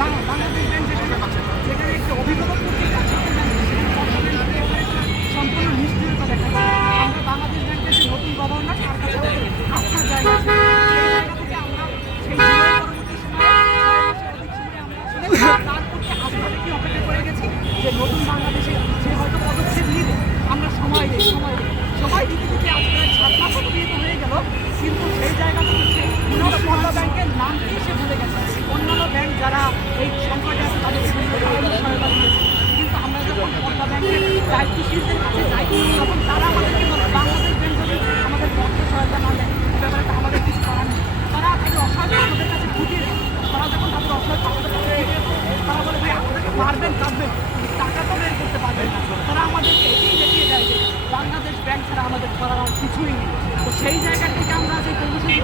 Bangladesh bank যেখানে একটা অভিভাবক পত্রিকা সম্পূর্ণ নিষ্ক্রিয়তা দেখা যায়। আমরা বাংলাদেশ ব্যাংকের যে নতুন গভর্নর তার কাছে আস্থার জায়গা আছে, সেই জায়গা থেকে আমরা সেই পরবর্তী সময়ে তার প্রতি আস্থা দেখে অপেক্ষা করে গেছি যে নতুন বাংলাদেশে যে হয়তো পদক্ষেপ নিবে। আমরা সময় দিই দিতে দিতে আজকে 7 মাস অতিবাহিত হয়ে গেল, কিন্তু সেই জায়গাটা হচ্ছে পদ্মা ব্যাংকের নামটি সে ভুলে গেছে। অন্যান্য ব্যাংক যারা এই সংকটে আছে তাদের বিভিন্ন ধরনের সহায়তা দিয়েছে, কিন্তু আমরা যখন পদ্মা ব্যাংকের দায়িত্বশীলদের কাছে যাই তখন তারা আমাদেরকে বলে বাংলাদেশ ব্যাংক যদি আমাদের অর্থ সহায়তা না দেয় এ ব্যাপারে আমাদের কিছু করার নেই। তারা তাদের অসহায়তা আমাদের কাছে ফুটিয়ে দেয়। তারা যখন তাদের অসহায়তা আমাদের কাছে ফুটিয়ে দেয় তারা বলে ভাই আপনাকে মারবেন কাঁদবেন টাকা তো বের করতে পারবেন না। তারা আমাদেরকে এটাই দেখিয়ে দেয় যে বাংলাদেশ ব্যাংক ছাড়া আমাদের করার আর কিছুই নেই। তো সেই জায়গা থেকে আমরা যে কর্মসূচি